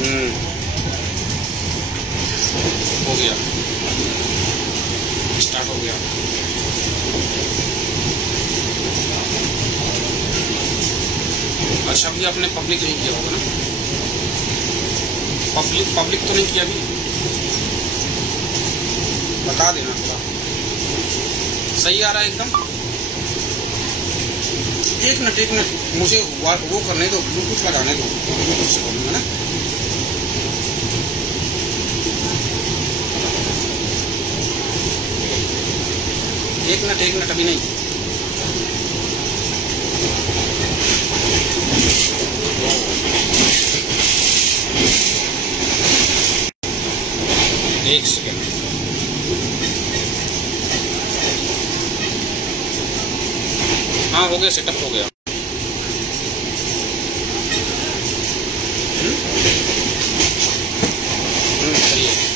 हो गया, स्टार्ट हो गया। अच्छा, अभी आपने पब्लिक नहीं किया होगा ना? पब्लिक तो नहीं किया अभी? बता देना थोड़ा। सही आ रहा है एकदम? एक मिनट मुझे वो करने दो, ब्लूटूथ लगाने दो, ब्लूटूथ से करूँगा ना। एक मिनट अभी नहीं। एक सेकेंड। हाँ, हो गया, सेटअप हो गया। सही है।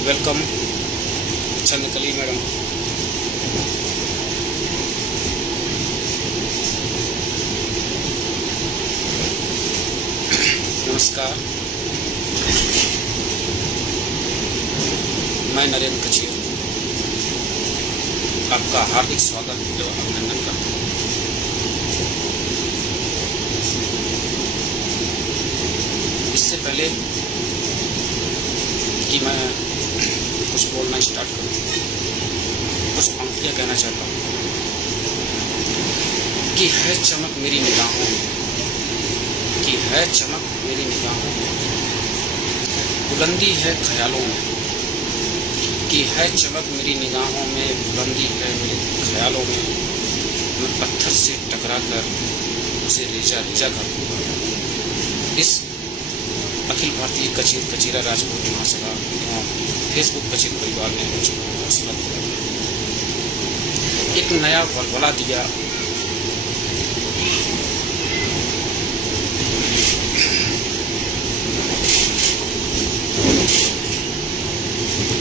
Welcome Chandrakali madam. नमस्कार, मैं नरेंद्र कचीर आपका हार्दिक स्वागत एवं अभिनंदन करता हूँ। इससे पहले कि मैं कुछ बोलना स्टार्ट करूँ, कुछ पंक्तियाँ कहना चाहता हूँ कि है चमक मेरी निगाहों में, कि है चमक मेरी निगाहों में, बुलंदी है ख्यालों में, कि है चमक मेरी निगाहों में, बुलंदी है मेरे ख्यालों में। मैं पत्थर से टकरा कर उसे रेजा रेजा कर दूंगा। इस अखिल भारतीय कचीरा राजपूत महासभा फेसबुक कचीर परिवार ने मुझको हौसला दिया, एक नया वलवला दिया,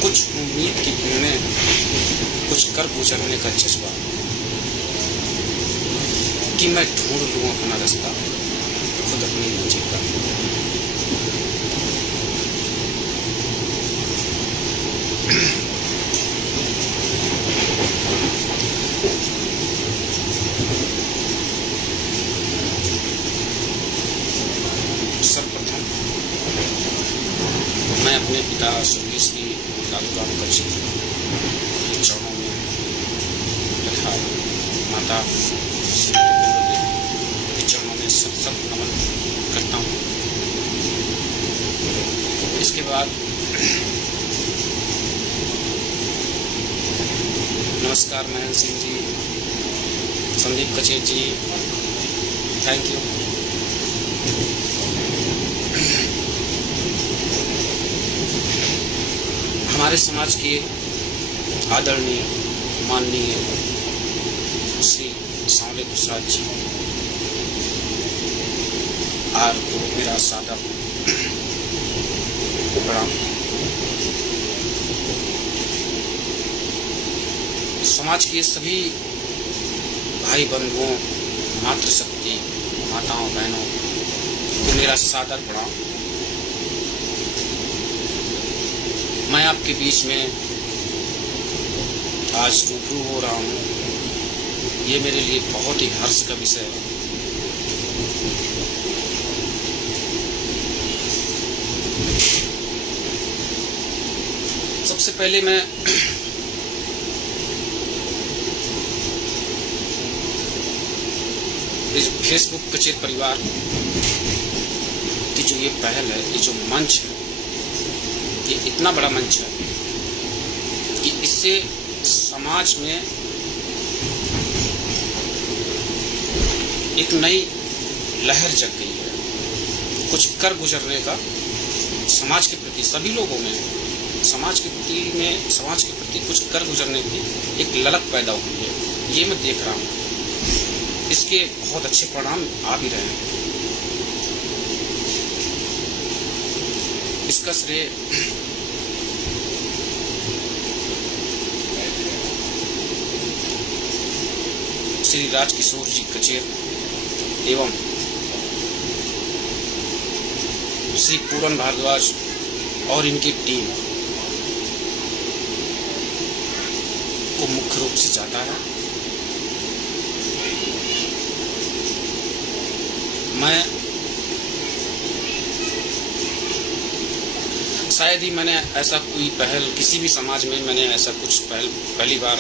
कुछ उम्मीद की किरणें, कुछ कर गुजरने का जज्बा, कि मैं ढूंढ लूं अपना रास्ता खुद अपनी मंजिल का। सर्वप्रथम मैं अपने पिता स्वर्गीय श्री लालू राम कचीर के चरणों में द्वारा चरणों में सब नमन करता हूँ। इसके बाद नमस्कार महेंद्र सिंह जी, संदीप कचेर जी, थैंक यू। हमारे समाज के आदरणीय माननीय श्री सांवले प्रसाद जी आर को मेरा सादर प्रणाम। समाज के सभी भाई बंधुओं, मातृशक्ति माताओं बहनों को मेरा सादर प्रणाम। मैं आपके बीच में आज रूबरू हो रहा हूँ, ये मेरे लिए बहुत ही हर्ष का विषय है। सबसे पहले मैं इस फेसबुक कचेर परिवार की जो ये पहल है, ये जो मंच है, ये इतना बड़ा मंच है कि इससे समाज में एक नई लहर जग गई है। कुछ कर गुजरने का समाज के प्रति, सभी लोगों में समाज के प्रति कुछ कर गुजरने की एक ललक पैदा हुई है। ये मैं देख रहा हूँ, इसके बहुत अच्छे परिणाम आ भी रहे हैं। इसका श्रेय श्री राजकिशोर जी कचेर एवं श्री पूरन भारद्वाज और इनकी टीम को मुख्य रूप से जाता है। मैं शायद ही मैंने ऐसा कोई पहल किसी भी समाज में मैंने ऐसा कुछ पहल पहली बार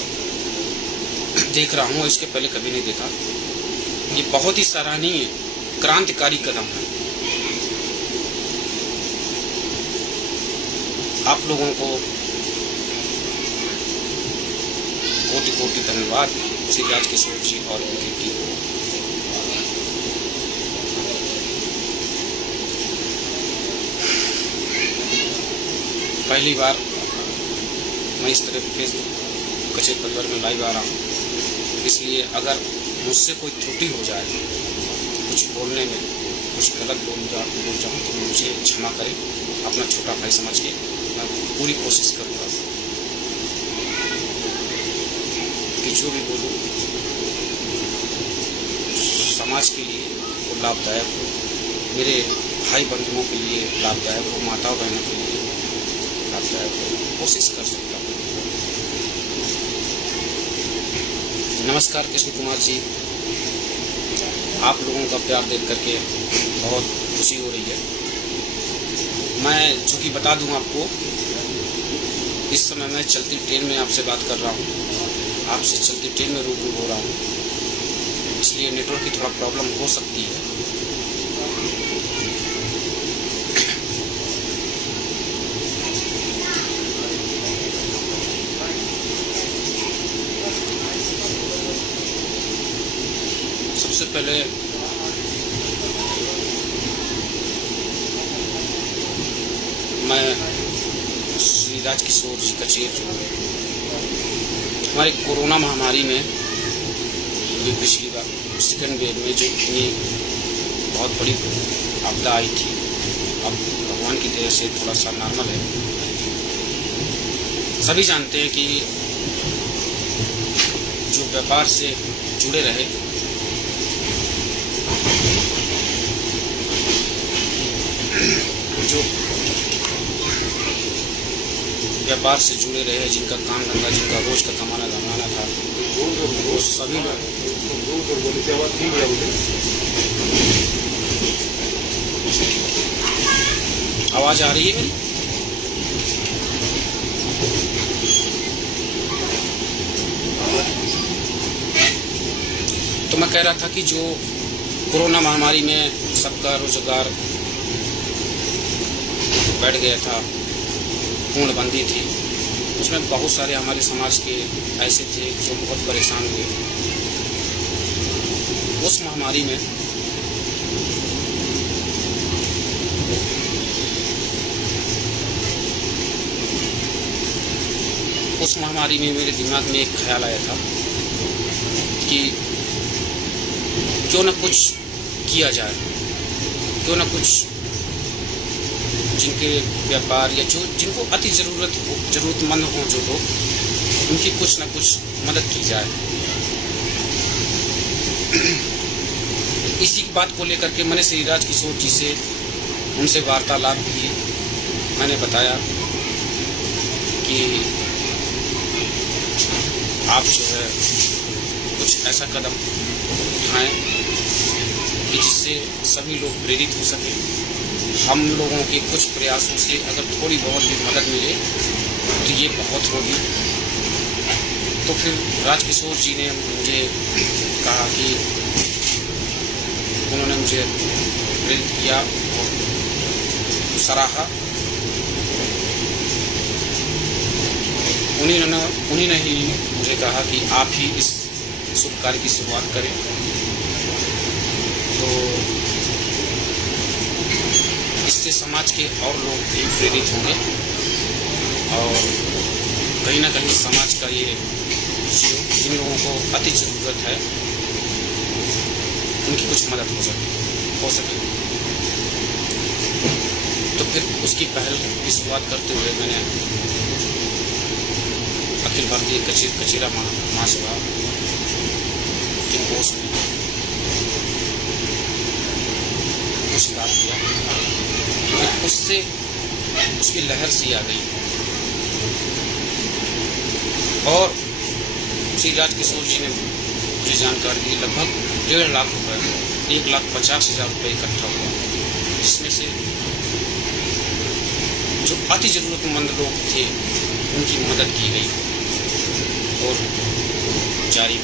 देख रहा हूँ। इसके पहले कभी नहीं देखा। ये बहुत ही सराहनीय क्रांतिकारी कदम है। आप लोगों को कोटि कोटि धन्यवाद श्री राजकिशोर जी और उनकी टीम को। पहली बार मैं इस तरह फेसबुक कचेर परिवार में लाइव आ रहा हूँ, इसलिए अगर मुझसे कोई त्रुटि हो जाए, कुछ बोलने में कुछ गलत बोल जाऊँ तो मुझे क्षमा करें। अपना छोटा भाई समझ के मैं पूरी कोशिश करूँगा कि जो भी बोलूँ समाज के लिए वो लाभदायक हो, मेरे भाई बंधुओं के लिए लाभदायक हो, माताओं बहनों के लिए लाभदायक हो, कोशिश कर सकता हूँ। नमस्कार कृष्ण कुमार जी, आप लोगों का प्यार देख करके बहुत खुशी हो रही है। मैं चूँकि बता दूं आपको, इस समय मैं चलती ट्रेन में आपसे बात कर रहा हूँ, आपसे चलती ट्रेन में रूबरू हो रहा हूँ, इसलिए नेटवर्क की थोड़ा प्रॉब्लम हो सकती है। सबसे पहले मैं श्री राजकिशोर जी कचेर जो हमारे कोरोना महामारी में पिछली बार सेकेंड वेव में जो इतनी बहुत बड़ी आपदा आई थी, अब भगवान की दया से थोड़ा सा नॉर्मल है। सभी जानते हैं कि जो व्यापार से जुड़े रहे, जो व्यापार से जुड़े रहे, जिनका काम धंधा, जिनका रोज का कमाना धमाना था, वो सभी लोग आवाज आ रही है मेरी? तो मैं कह रहा था कि जो कोरोना महामारी में सबका रोजगार बैठ गया था, पूर्णबंदी थी, उसमें बहुत सारे हमारे समाज के ऐसे थे जो बहुत परेशान हुए। उस महामारी में मेरे दिमाग में एक ख्याल आया था कि क्यों न कुछ किया जाए, क्यों न कुछ जिनके व्यापार या जो जिनको अति जरूरतमंद हो जो लोग, उनकी कुछ न कुछ मदद की जाए। इसी बात को लेकर के मैंने श्री राजकिशोर जी से उनसे वार्तालाप की। मैंने बताया कि आप जो है कुछ ऐसा कदम उठाएं कि जिससे सभी लोग प्रेरित हो सकें। हम लोगों के कुछ प्रयासों से अगर थोड़ी बहुत भी मदद मिले तो ये बहुत होगी। तो फिर राजकिशोर जी ने मुझे कहा कि उन्होंने मुझे प्रेरित किया और सराहा। उन्हीं ने ही मुझे कहा कि आप ही इस शुभ कार्य की शुरुआत करें। तो इससे समाज के और लोग भी प्रेरित होंगे और कहीं ना कहीं समाज का ये जिन लोगों को अति जरूरत है उनकी कुछ मदद हो सके। तो फिर उसकी पहल की शुरुआत करते हुए मैंने अखिल भारतीय कचेरा महासभा के कोष में पुरस्कार किया। उससे उसकी लहर सी आ गई और श्री राजकिशोर जी ने मुझे जानकारी दी। लगभग 1.5 लाख रुपए, 1,50,000 रुपये इकट्ठा हुआ, जिसमें से जो अति जरूरतमंद लोग थे उनकी मदद की गई और जारी।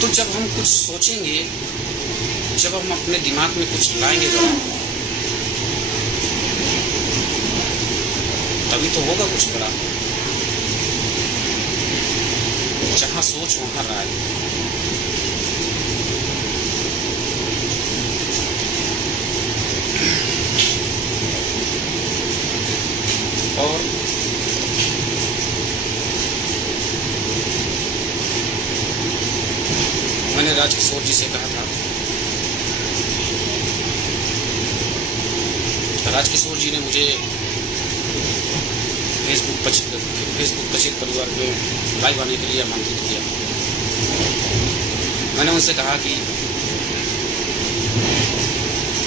तो जब हम कुछ सोचेंगे, जब हम अपने दिमाग में कुछ लाएंगे तभी तो होगा कुछ बड़ा। जहां सोच वहां राय। और मैंने राजकिशोर जी से कहा था, राजकिशोर जी ने मुझे फेसबुक पचीत परिवार में लाइव आने के लिए आमंत्रित किया। मैंने उनसे कहा कि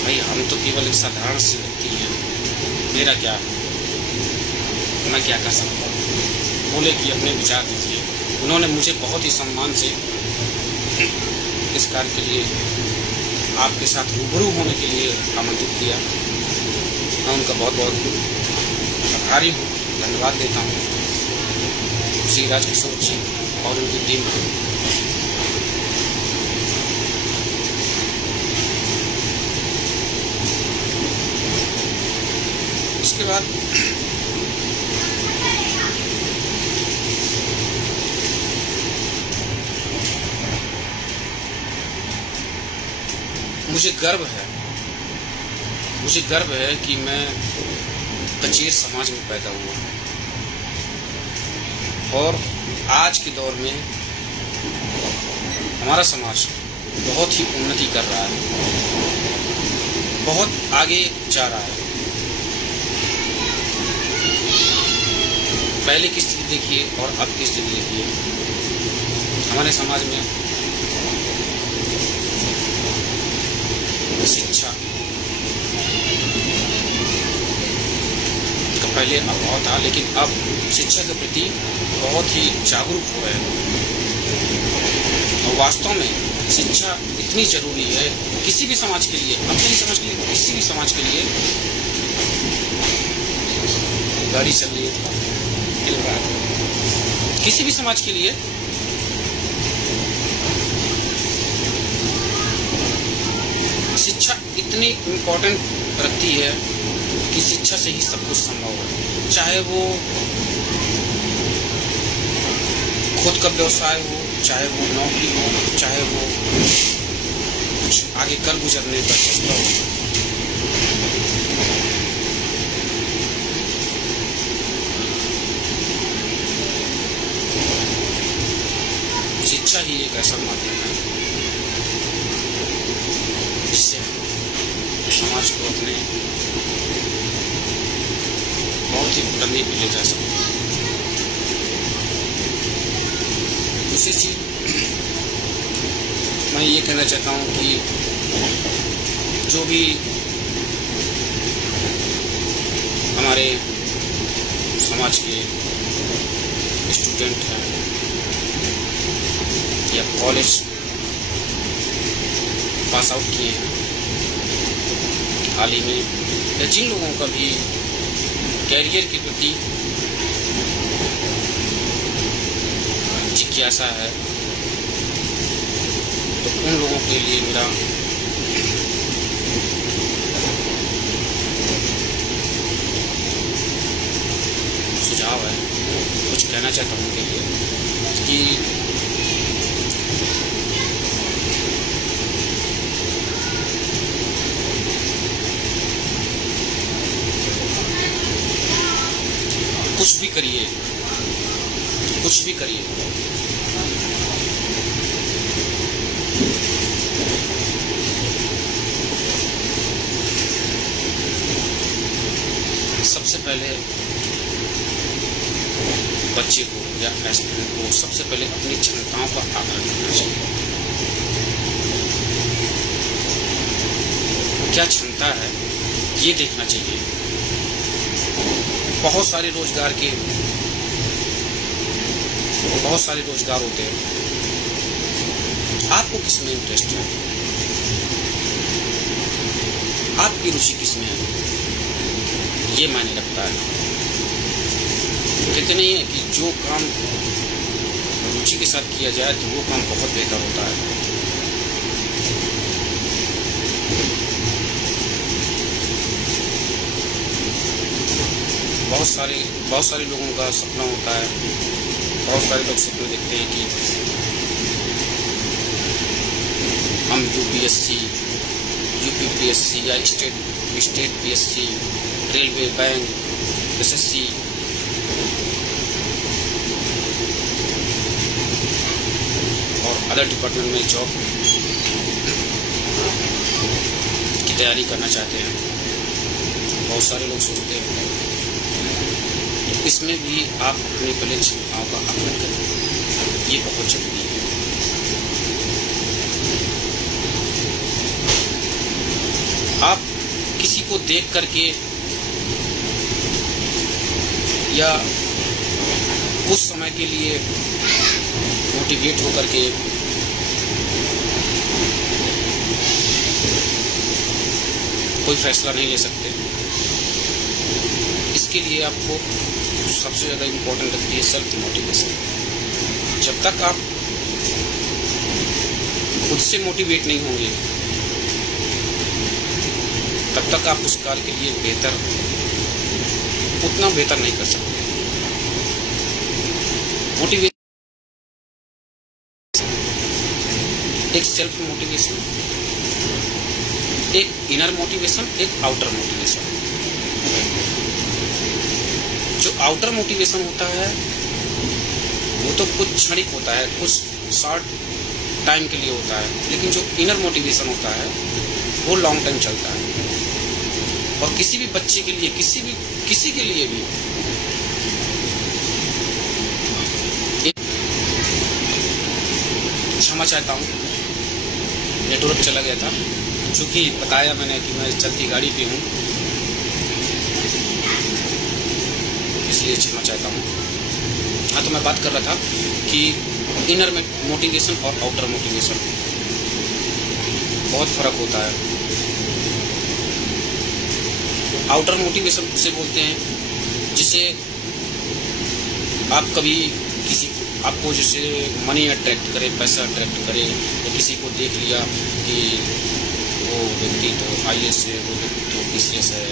भाई हम तो केवल एक साधारण सी व्यक्ति हैं, मेरा क्या, मैं क्या कर सकता हूँ। बोले कि अपने विचार दीजिए। उन्होंने मुझे बहुत ही सम्मान से इस कार्य के लिए आपके साथ रूबरू होने के लिए आमंत्रित किया। मैं उनका बहुत बहुत आभारी हूँ, धन्यवाद देता हूँ श्री राजकिशोर जी और उनकी टीम को। इसके बाद मुझे गर्व है कि मैं कचेर समाज में पैदा हुआ और आज के दौर में हमारा समाज बहुत ही उन्नति कर रहा है, बहुत आगे जा रहा है। पहले की स्थिति देखिए और अब की स्थिति देखिए। हमारे समाज में शिक्षा का पहले अभाव था, लेकिन अब शिक्षा के प्रति बहुत ही जागरूक हो रहे हैं। और वास्तव में शिक्षा इतनी जरूरी है किसी भी समाज के लिए, अपने ही समाज के लिए, किसी भी समाज के लिए। गाड़ी चल रही है, किसी भी समाज के लिए शिक्षा इतनी इम्पोर्टेंट रखती है कि शिक्षा से ही सब कुछ संभव है, चाहे वो खुद का व्यवसाय हो, चाहे वो नौकरी हो, चाहे वो कुछ आगे कर गुजरने का चेष्टा हो। शिक्षा ही एक ऐसा माध्यम है जिससे समाज को अपने बहुत ही बुलंदी पे ले जा सकते हैं। दूसरी चीज मैं ये कहना चाहता हूँ कि जो भी हमारे समाज के स्टूडेंट हैं या कॉलेज पास आउट किए हैं हाल ही में, या जिन लोगों का भी कैरियर के प्रति जिज्ञासा है, तो उन लोगों के लिए मेरा सुझाव है, कुछ कहना चाहता हूँ उनके लिए कि कुछ भी करिए, कुछ भी करिए, सबसे पहले बच्चे को या एस्पिरेंट को सबसे पहले अपनी क्षमताओं का आकलन करना चाहिए। क्या क्षमता है ये देखना चाहिए। बहुत सारे रोजगार होते हैं, आपको किस में इंटरेस्ट है, आपकी रुचि किस में है, ये मायने रखता है। कहते नहीं है कि जो काम रुचि के साथ किया जाए तो वो काम बहुत बेहतर होता है। बहुत सारे लोगों का सपना होता है, बहुत सारे लोग सपने देखते हैं कि हम यूपीएससी, यूपीपीएससी या state PSC, railway, bank, SSC और अदर डिपार्टमेंट में जॉब की तैयारी करना चाहते हैं। बहुत सारे लोग सोचते हैं, इसमें भी आप अपनी पहले क्षमताओं का आकलन करें, ये बहुत जरूरी है। आप किसी को देख करके या कुछ समय के लिए मोटिवेट होकर के कोई फैसला नहीं ले सकते। इसके लिए आपको सबसे ज़्यादा इम्पोर्टेंट लगती है सेल्फ मोटिवेशन। जब तक आप खुद से मोटिवेट नहीं होंगे तब तक आप उस कार्य के लिए उतना बेहतर नहीं कर सकते। मोटिवेशन एक सेल्फ मोटिवेशन, एक इनर मोटिवेशन, एक आउटर मोटिवेशन। जो आउटर मोटिवेशन होता है वो तो कुछ क्षणिक होता है, कुछ शॉर्ट टाइम के लिए होता है, लेकिन जो इनर मोटिवेशन होता है वो लॉन्ग टाइम चलता है। और किसी भी बच्चे के लिए, किसी के लिए भी क्षमा चाहता हूँ, नेटवर्क चला गया था। चूंकि बताया मैंने कि मैं चलती गाड़ी पे हूँ, इसलिए क्षमा चाहता हूँ। हाँ, तो मैं बात कर रहा था कि इनर मोटिवेशन और आउटर मोटिवेशन बहुत फर्क होता है। आउटर मोटिवेशन उसे बोलते हैं जिसे आप कभी आपको जैसे मनी अट्रैक्ट करे, पैसा अट्रैक्ट करे, तो किसी को देख लिया कि वो व्यक्ति तो IAS है, वो व्यक्ति तो PCS है,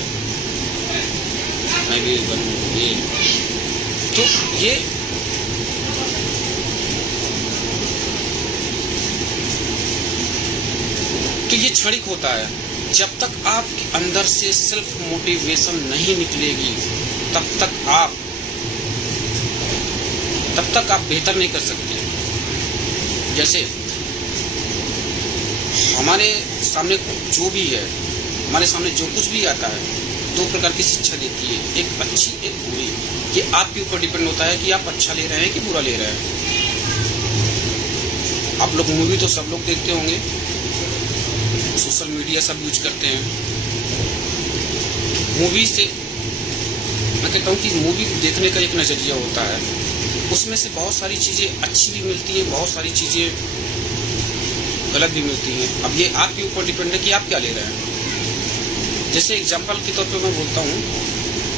मैं भी बनूँ ये। तो ये क्षणिक होता है। जब तक आपके अंदर से सेल्फ मोटिवेशन नहीं निकलेगी तब तक आप बेहतर नहीं कर सकते। जैसे हमारे सामने जो भी है, हमारे सामने जो कुछ भी आता है, दो प्रकार की शिक्षा देती है, एक अच्छी एक बुरी। ये आपके ऊपर डिपेंड होता है कि आप अच्छा ले रहे हैं कि बुरा ले रहे हैं। आप लोग मूवी तो सब लोग देखते होंगे, सोशल मीडिया सब यूज करते हैं। मूवी से मैं कहता हूँ कि मूवी देखने का एक नज़रिया होता है, उसमें से बहुत सारी चीज़ें अच्छी भी मिलती हैं, बहुत सारी चीज़ें गलत भी मिलती हैं। अब ये आपके ऊपर डिपेंड है कि आप क्या ले रहे हैं। जैसे एग्जाम्पल के तौर पे मैं बोलता हूँ,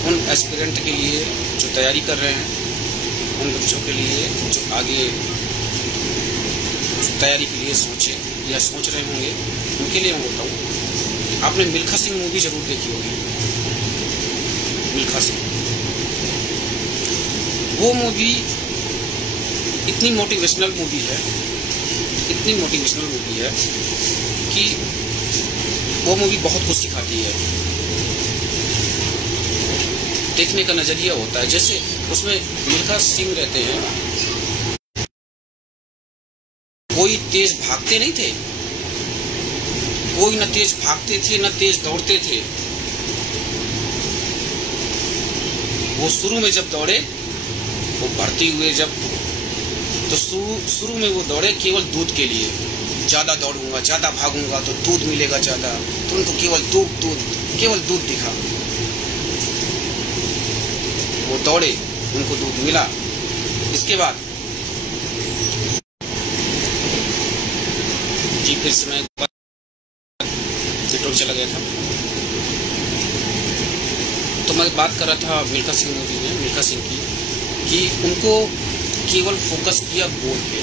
उन एस्पिरेंट के लिए जो तैयारी कर रहे हैं, उन बच्चों के लिए जो आगे तैयारी के लिए सोचे या सोच रहे होंगे, उनके लिए मैं बोलता हूँ, आपने मिल्खा सिंह मूवी जरूर देखी होगी। मिल्खा सिंह, वो मूवी इतनी मोटिवेशनल मूवी है, इतनी मोटिवेशनल मूवी है कि वो मूवी बहुत कुछ सिखाती है। देखने का नजरिया होता है। जैसे उसमें मिल्खा सिंह रहते हैं, कोई तेज भागते नहीं थे, कोई न तेज भागते थे न तेज दौड़ते थे। वो शुरू में जब दौड़े, वो भर्ती हुए जब, तो शुरू में वो दौड़े केवल दूध के लिए। ज्यादा दौड़ूंगा, ज्यादा भागूंगा तो दूध मिलेगा ज्यादा, तो उनको केवल दूध दिखा। वो दौड़े, उनको दूध मिला। इसके बाद जी फिर से मैं नेटवर्क चला गया था। तो मैं बात कर रहा था मिल्खा सिंह मूवी में, मिल्खा सिंह की, कि उनको केवल फोकस किया गोल पे।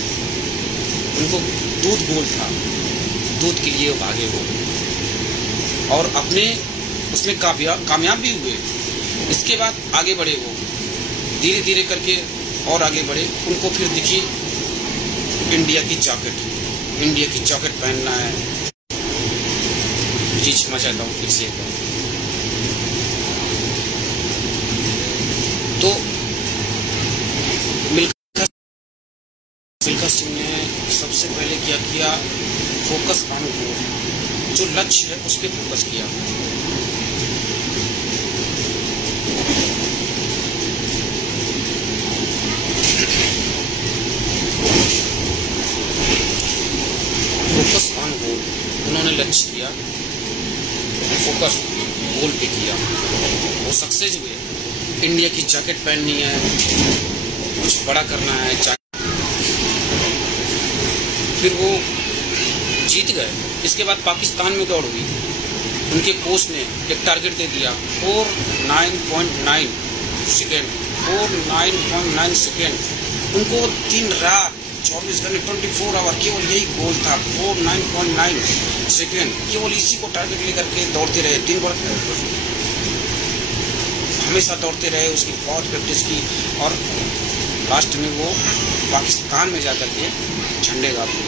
उनको दूध गोल था, दूध के लिए भागे वो, और अपने उसमें कामयाब भी हुए। इसके बाद आगे बढ़े वो, धीरे धीरे करके और आगे बढ़े। उनको फिर दिखी इंडिया की जैकेट पहनना है। जी क्षमा चाहता हूँ फिर से। तो मिल्खा सिंह ने सबसे पहले क्या किया, फोकस ऑन गोल, जो लक्ष्य है उस पर फोकस किया। फोकस ऑन गोल, उन्होंने लक्ष्य किया, फोकस गोल पे किया, वो सक्सेस हुए। इंडिया की जैकेट पहननी है, कुछ बड़ा करना है, फिर वो जीत गए। इसके बाद पाकिस्तान में दौड़ हुई, उनके कोच ने एक टारगेट दे दिया 4:09.9 सेकेंड। उनको दिन रात 24 घंटे 24 आवर केवल यही गोल था, 4:09.9 सेकेंड। केवल इसी को टारगेट लेकर के दौड़ते रहे, दिन भर हमेशा दौड़ते रहे, उसकी बहुत प्रैक्टिस की, और लास्ट में वो पाकिस्तान में जाकर के झंडे गाड़ दिए।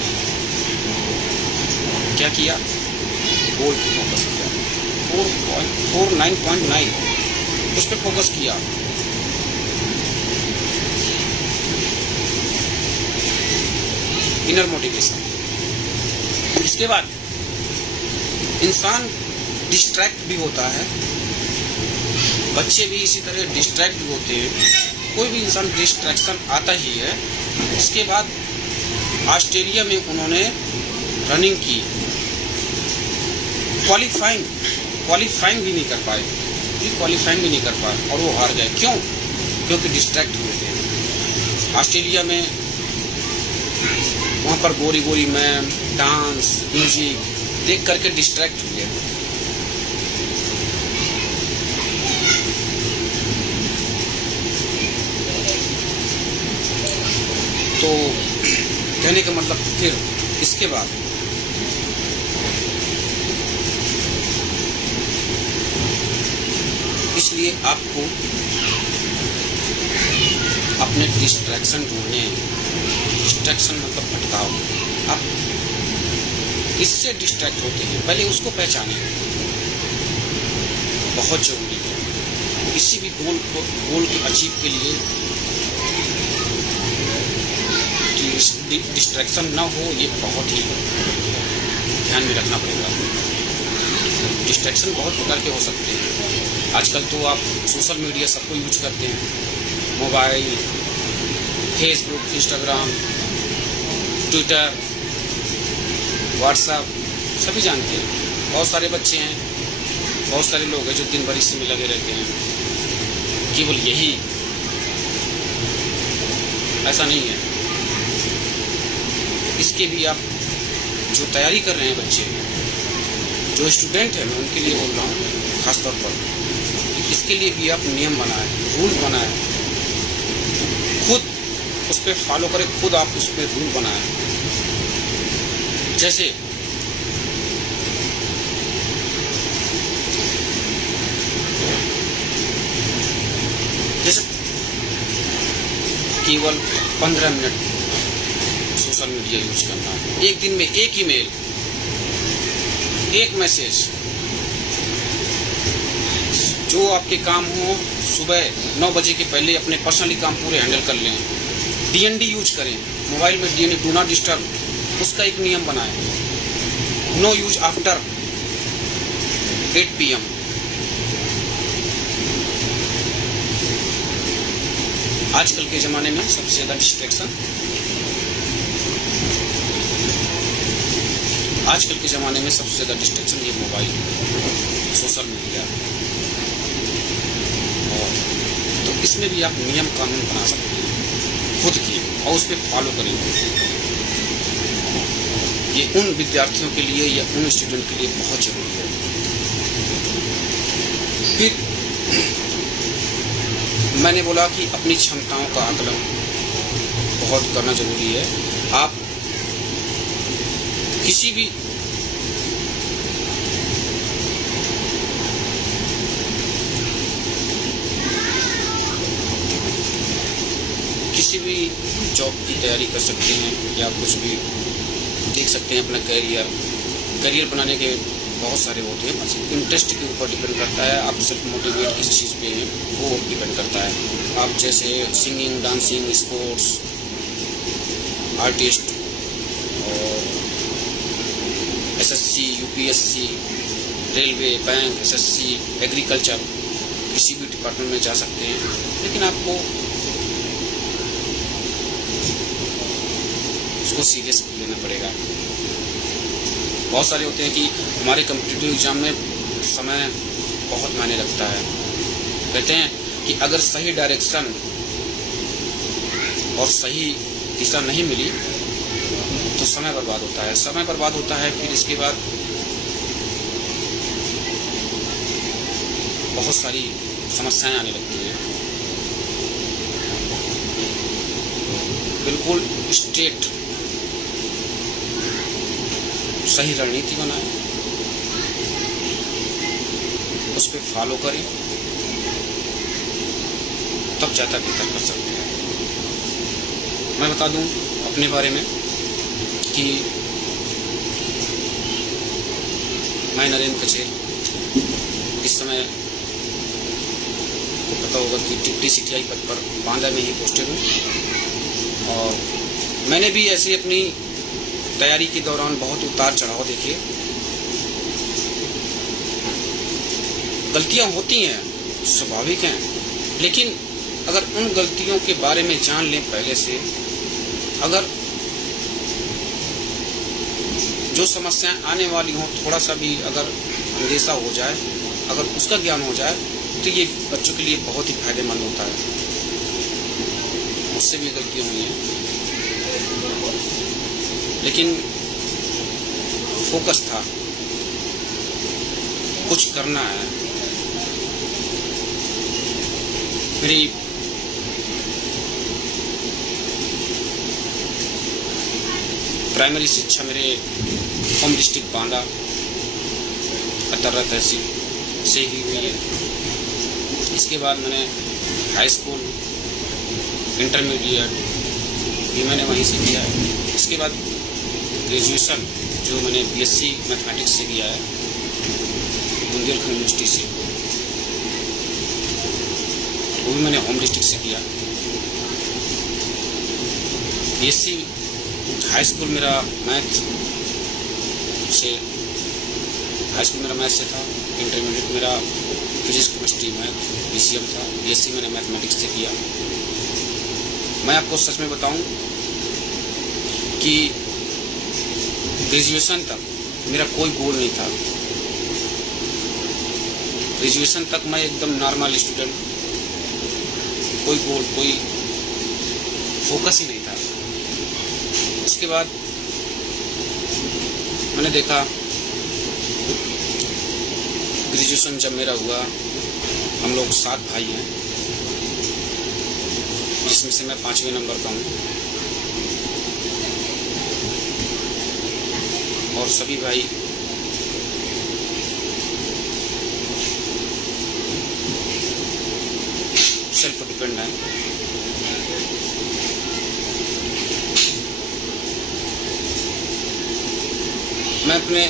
क्या किया, गोल पे फोकस किया, 4:09.9 उस पर फोकस किया। Inner motivation. इसके बाद इंसान डिस्ट्रैक्ट भी होता है, बच्चे भी इसी तरह डिस्ट्रैक्ट भी होते हैं। कोई भी इंसान डिस्ट्रैक्शन आता ही है। इसके बाद ऑस्ट्रेलिया में उन्होंने रनिंग की, क्वालिफाइंग भी नहीं कर पाए, और वो हार गए। क्यों? क्योंकि डिस्ट्रैक्ट हुए थे। ऑस्ट्रेलिया में वहाँ पर गोरी गोरी मैम, डांस, म्यूजिक देख करके डिस्ट्रैक्ट हुए। तो कहने का मतलब, फिर इसके बाद इसलिए आपको अपने डिस्ट्रैक्शन ढूंढने, डिस्ट्रैक्शन मतलब भटकाव, आप किससे डिस्ट्रैक्ट होते हैं पहले उसको पहचानें, बहुत जरूरी है। किसी भी गोल को अचीव के लिए डिस्ट्रैक्शन ना हो, ये बहुत ही ध्यान में रखना पड़ेगा। डिस्ट्रैक्शन बहुत प्रकार के हो सकते हैं। आजकल तो आप सोशल मीडिया सबको यूज करते हैं, mobile, Facebook, Instagram, Twitter, WhatsApp, सभी जानते हैं। बहुत सारे बच्चे हैं, बहुत सारे लोग हैं जो दिन भर इसी में लगे रहते हैं। केवल यही ऐसा नहीं है, इसके भी आप जो तैयारी कर रहे हैं बच्चे, जो स्टूडेंट है, मैं उनके लिए बोल रहा हूँ खास तौर पर, इसके लिए भी आप नियम बनाएं, रूल बनाएं, खुद उस पर फॉलो करें, खुद आप उस पर रूल बनाएं। जैसे केवल 15 मिनट सोशल मीडिया यूज करना, एक दिन में एक ईमेल, एक मैसेज, जो आपके काम हो सुबह 9 बजे के पहले अपने पर्सनली काम पूरे हैंडल कर लें। डीएनडी यूज करें, मोबाइल में डीएनडी, डू नॉट डिस्टर्ब, उसका एक नियम बनाएं। No use after 8 PM। आजकल के ज़माने में सबसे ज़्यादा डिस्ट्रैक्शन, आजकल के ज़माने में सबसे ज़्यादा डिस्ट्रैक्शन ये मोबाइल, सोशल मीडिया, और तो इसमें भी आप नियम कानून बना सकते हैं खुद की, और उस पर फॉलो करेंगे। ये उन विद्यार्थियों के लिए या उन स्टूडेंट के लिए बहुत जरूरी है। फिर मैंने बोला कि अपनी क्षमताओं का आकलन बहुत करना जरूरी है। आप किसी भी जॉब की तैयारी कर सकते हैं या कुछ भी देख सकते हैं। अपना करियर बनाने के बहुत सारे होते हैं, बस इंटरेस्ट के ऊपर डिपेंड करता है। आप सेल्फ मोटिवेट किस चीज़ पे हैं वो डिपेंड करता है। आप जैसे सिंगिंग, डांसिंग, स्पोर्ट्स, आर्टिस्ट और SSC, UPSC, railway, bank, SSC, agriculture, किसी भी डिपार्टमेंट में जा सकते हैं, लेकिन आपको उसको सीरियस लेना पड़ेगा। बहुत सारे होते हैं कि हमारे कॉम्पिटिटिव एग्जाम में समय बहुत मायने रखता है। कहते हैं कि अगर सही डायरेक्शन और सही दिशा नहीं मिली तो समय बर्बाद होता है। समय बर्बाद होता है, फिर इसके बाद बहुत सारी समस्याएं आने लगती हैं। बिल्कुल स्ट्रेट सही रणनीति बनाएं, उस पर फॉलो करें, तब ज़्यादा बेहतर कर सकते हैं। मैं बता दूं अपने बारे में कि मैं नरेंद्र कचेर इस समय को पता होगा कि डिप्टी सीटीआई पद पर बांदा में ही पोस्टेड हूँ। और मैंने भी ऐसे अपनी तैयारी के दौरान बहुत उतार चढ़ाव देखे। गलतियां होती हैं, स्वाभाविक हैं, लेकिन अगर उन गलतियों के बारे में जान लें पहले से, अगर जो समस्याएं आने वाली हों थोड़ा सा भी अगर अंदेशा हो जाए, अगर उसका ज्ञान हो जाए, तो ये बच्चों के लिए बहुत ही फायदेमंद होता है। मुझसे भी गलतियां हुई हैं, लेकिन फोकस था, कुछ करना है। मेरी प्राइमरी शिक्षा मेरे होम डिस्ट्रिक्ट बांदा अतर्रा तहसील से ही हुई है। इसके बाद मैंने हाई स्कूल, इंटरमीडिएट भी मैंने वहीं से किया है। इसके बाद ग्रेजुएशन जो मैंने बीएससी मैथमेटिक्स से किया है बुंदेलखंड यूनिवर्सिटी से, वो भी मैंने होम डिस्ट्रिक्ट से किया। बीएससी हाई स्कूल मेरा मैथ से था, इंटरमीडिएट मेरा फिजिक्स केमिस्ट्री मैथ पीसीएम था, बीएससी मैंने मैथमेटिक्स से किया। मैं आपको सच में बताऊं कि ग्रेजुएशन तक मेरा कोई गोल नहीं था। ग्रेजुएशन तक मैं एकदम नॉर्मल स्टूडेंट, कोई गोल, कोई फोकस ही नहीं था। इसके बाद मैंने देखा ग्रेजुएशन जब मेरा हुआ, हम लोग 7 भाई हैं, जिसमें से मैं 5वें नंबर का हूँ, और सभी भाई सेल्फ डिपेंड हैं। मैं अपने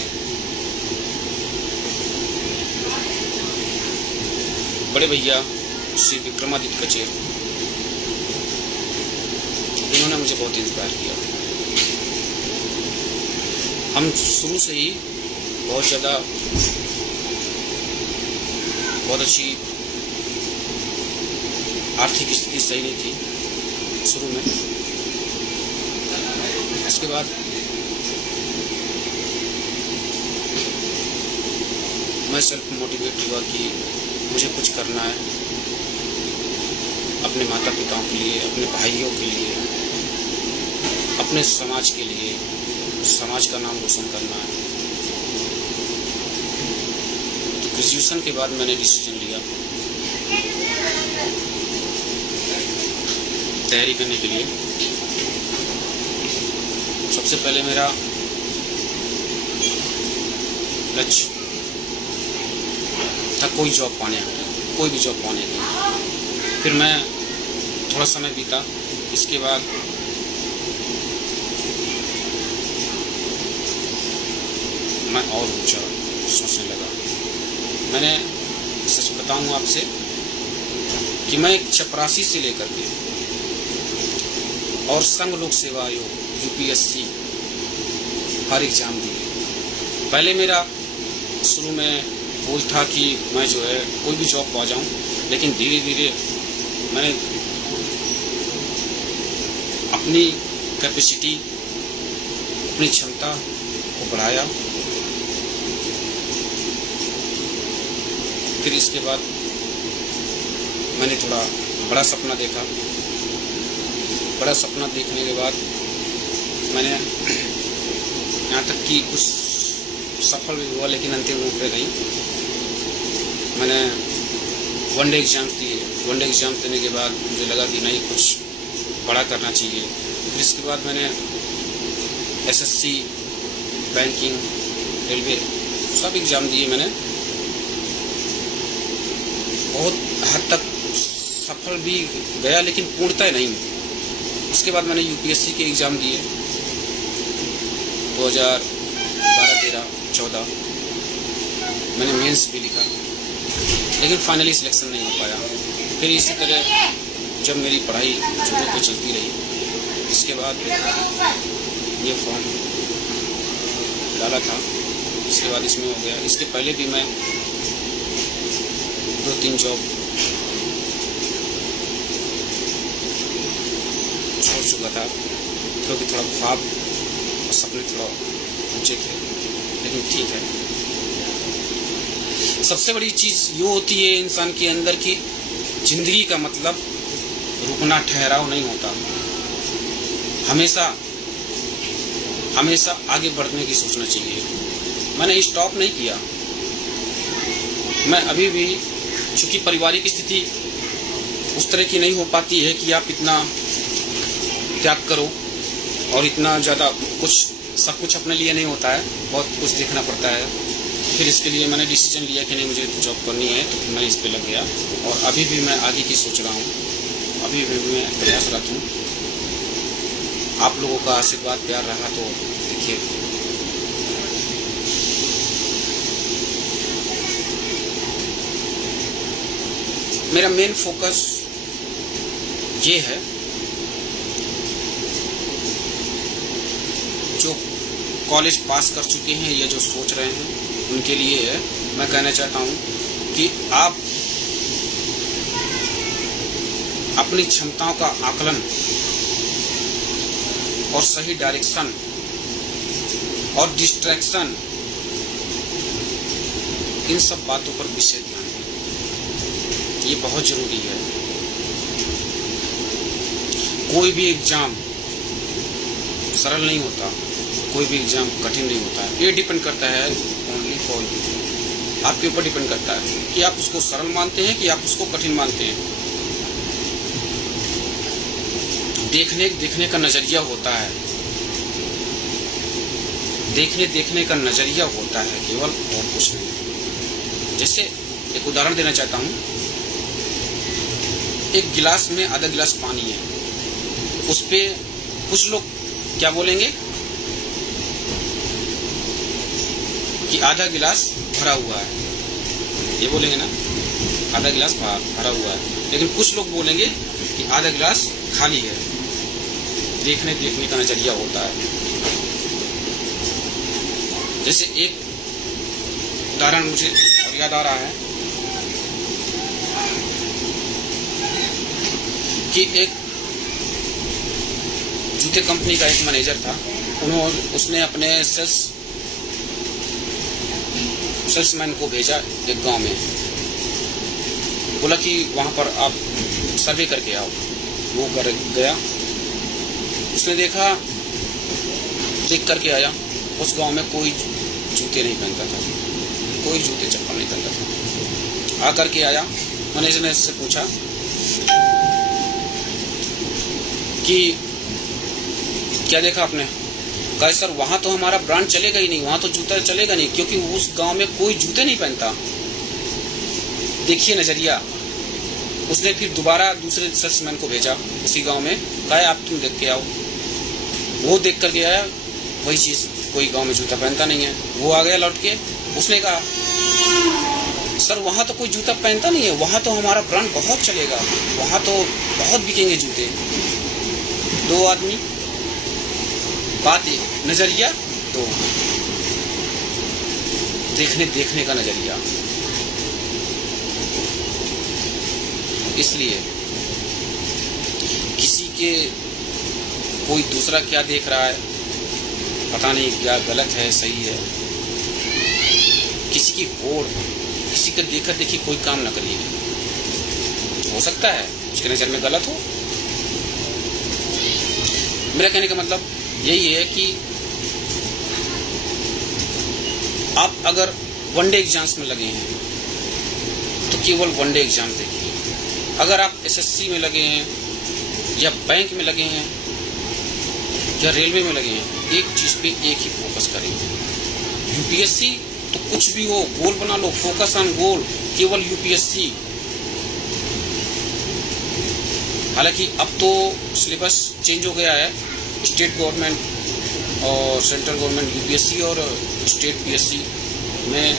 बड़े भैया श्री विक्रमादित्य कचेर, इन्होंने मुझे बहुत इंस्पायर किया। हम शुरू से ही बहुत अच्छी आर्थिक स्थिति सही नहीं थी शुरू में। इसके बाद मैं सेल्फ मोटिवेट हुआ कि मुझे कुछ करना है, अपने माता पिताओं के लिए, अपने भाइयों के लिए, अपने समाज के लिए, समाज का नाम रोशन करना है। तो ग्रेजुएशन के बाद मैंने डिसीजन लिया तैयारी करने के लिए। सबसे पहले मेरा लक्ष्य था कोई जॉब पाने का, कोई भी जॉब पाने का। फिर मैं थोड़ा समय बीता, इसके बाद मैं और ऊंचा सोचने लगा। मैंने सच बताऊं आपसे कि मैं चपरासी से लेकर के और संघ लोक सेवा आयोग यूपीएससी हर एग्जाम दिए। पहले मेरा शुरू में गोल था कि मैं जो है कोई भी जॉब पा जाऊं, लेकिन धीरे धीरे मैंने अपनी कैपेसिटी, अपनी क्षमता को बढ़ाया। फिर इसके बाद मैंने थोड़ा बड़ा सपना देखा। बड़ा सपना देखने के बाद मैंने यहाँ तक कि कुछ सफल भी हुआ, लेकिन अंतिम रूप में नहीं। मैंने वनडे एग्ज़ाम दिए। वनडे एग्ज़ाम देने के बाद मुझे लगा कि नहीं, कुछ बड़ा करना चाहिए। फिर इसके बाद मैंने एसएससी, बैंकिंग, रेलवे सब एग्ज़ाम दिए। मैंने बहुत हद तक सफल भी गया, लेकिन पूर्णतः नहीं। उसके बाद मैंने यूपीएससी के एग्ज़ाम दिए 2012, 13, 14। मैंने मेंस भी लिखा, लेकिन फाइनली सिलेक्शन नहीं हो पाया। फिर इसी तरह जब मेरी पढ़ाई जोरों पे चलती रही, इसके बाद ये फॉर्म डाला था, इसके बाद इसमें हो गया। इसके पहले भी मैं 2-3 जॉब छोड़ चुका था, क्योंकि थोड़ा ख्वाब और सपने थोड़ा ऊंचे थे, लेकिन ठीक है। सबसे बड़ी चीज़ ये होती है इंसान के अंदर की जिंदगी का मतलब रुकना, ठहराव नहीं होता। हमेशा आगे बढ़ने की सोचना चाहिए। मैंने स्टॉप नहीं किया। मैं अभी भी, चूंकि पारिवारिक स्थिति उस तरह की नहीं हो पाती है कि आप इतना त्याग करो, और इतना ज़्यादा कुछ, सब कुछ अपने लिए नहीं होता है, बहुत कुछ देखना पड़ता है। फिर इसके लिए मैंने डिसीजन लिया कि नहीं, मुझे जॉब करनी है, तो मैं इस पे लग गया। और अभी भी मैं आगे की सोच रहा हूँ, अभी भी मैं प्रयासरत हूँ। आप लोगों का आशीर्वाद प्यार रहा तो देखिए, मेरा मेन फोकस ये है, जो कॉलेज पास कर चुके हैं या जो सोच रहे हैं उनके लिए मैं कहना चाहता हूं कि आप अपनी क्षमताओं का आकलन और सही डायरेक्शन और डिस्ट्रैक्शन, इन सब बातों पर विशेष ध्यान दें। ये बहुत जरूरी है। कोई भी एग्जाम सरल नहीं होता, कोई भी एग्जाम कठिन नहीं होता है। ये डिपेंड करता है ओनली फॉर यू, आपके ऊपर डिपेंड करता है कि आप उसको सरल मानते हैं कि आप उसको कठिन मानते हैं। देखने का नजरिया होता है, देखने का नजरिया होता है केवल, और कुछ नहीं। जैसे एक उदाहरण देना चाहता हूं, एक गिलास में आधा गिलास पानी है, उस पे कुछ लोग क्या बोलेंगे कि आधा गिलास भरा हुआ है, ये बोलेंगे ना, आधा गिलास भरा हुआ है। लेकिन कुछ लोग बोलेंगे कि आधा गिलास खाली है। देखने का नजरिया होता है। जैसे एक उदाहरण मुझे और याद आ रहा है कि एक जूते कंपनी का एक मैनेजर था, उसने अपने सेल्समैन को भेजा एक गांव में, बोला कि वहां पर आप सर्वे करके आओ। वो कर गया, उसने देखा, देख करके आया, उस गांव में कोई जूते नहीं पहनता था, कोई जूते चप्पल नहीं पहनता था। आकर के आया, मैनेजर ने इससे पूछा कि क्या देखा आपने? कहा सर वहां तो हमारा ब्रांड चलेगा ही नहीं, वहां तो जूता चलेगा नहीं, क्योंकि उस गांव में कोई जूते नहीं पहनता। देखिए नजरिया। उसने फिर दोबारा दूसरे सेल्समैन को भेजा उसी गांव में, कहा आप तुम देख के आओ। वो देख करके आया, वही चीज, कोई गांव में जूता पहनता नहीं है। वो आ गया लौट के, उसने कहा सर वहां तो कोई जूता पहनता नहीं है, वहां तो हमारा ब्रांड बहुत चलेगा, वहां तो बहुत बिकेंगे जूते। दो आदमी, बात एक, नजरिया दो। देखने का नजरिया। इसलिए किसी के कोई दूसरा क्या देख रहा है, पता नहीं क्या गलत है सही है, किसी की होड़, किसी का देखा देखी कोई काम ना करिए। हो सकता है उसके नजर में गलत हो। मेरा कहने का मतलब यही है कि आप अगर वनडे एग्जाम्स में लगे हैं तो केवल वनडे एग्जाम देखिए। अगर आप एसएससी में लगे हैं या बैंक में लगे हैं या रेलवे में लगे हैं, एक चीज पे एक ही फोकस करें। यूपीएससी तो कुछ भी हो, गोल बना लो, फोकस ऑन गोल, केवल यूपीएससी। हालांकि अब तो सिलेबस चेंज हो गया है, स्टेट गवर्नमेंट और सेंट्रल गवर्नमेंट यूपीएससी और स्टेट पीएससी में,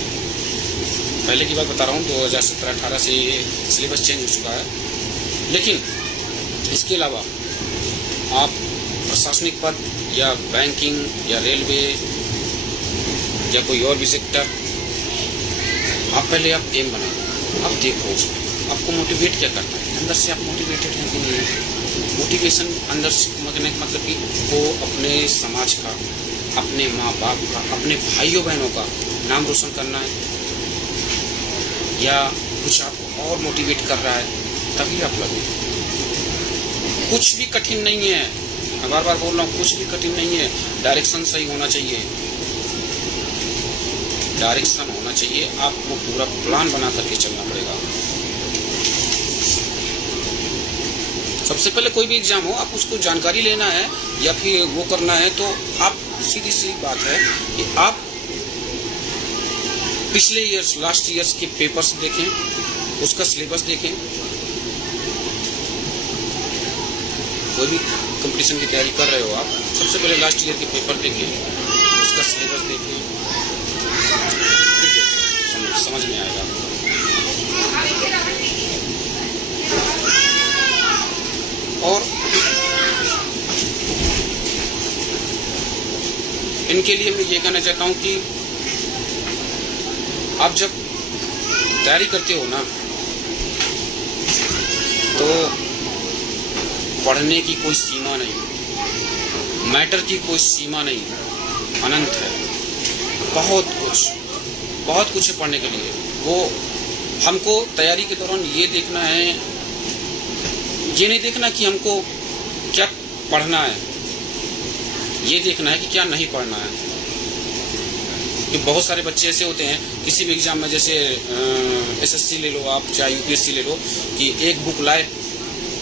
पहले की बात बता रहा हूँ, 2017-18 से ये सिलेबस चेंज हो चुका है। लेकिन इसके अलावा आप प्रशासनिक पद या बैंकिंग या रेलवे या कोई और भी सेक्टर, आप पहले आप एम बनाओ, आप देखो उसमें आपको मोटिवेट क्या करता है, अंदर से आप मोटिवेटेड हैं कि नहीं। मोटिवेशन अंदर से मतलब कि वो अपने समाज का, अपने माँ बाप का, अपने भाइयों बहनों का नाम रोशन करना है, या कुछ आपको और मोटिवेट कर रहा है, तभी आप लगे। कुछ भी कठिन नहीं है, मैं बार बार बोल रहा हूँ, कुछ भी कठिन नहीं है। डायरेक्शन सही होना चाहिए, डायरेक्शन होना चाहिए। आपको पूरा प्लान बना करके चलना पड़ेगा। सबसे पहले कोई भी एग्जाम हो, आप उसको जानकारी लेना है या फिर वो करना है, तो आप सीधी सी बात है कि आप पिछले ईयर्स, लास्ट ईयर्स के पेपर्स देखें, उसका सिलेबस देखें। कोई भी कंपटीशन की तैयारी कर रहे हो आप, सबसे पहले लास्ट ईयर के पेपर देखें, उसका सिलेबस देखें, समझ में आएगा। और इनके लिए मैं ये कहना चाहता हूँ कि आप जब तैयारी करते हो ना, तो पढ़ने की कोई सीमा नहीं, मैटर की कोई सीमा नहीं, अनंत है। बहुत कुछ है पढ़ने के लिए। वो हमको तैयारी के दौरान ये देखना है, ये नहीं देखना कि हमको क्या पढ़ना है, ये देखना है कि क्या नहीं पढ़ना है। कि बहुत सारे बच्चे ऐसे होते हैं किसी भी एग्जाम में, जैसे एसएससी ले लो आप, चाहे यूपीएससी ले लो, कि एक बुक लाए,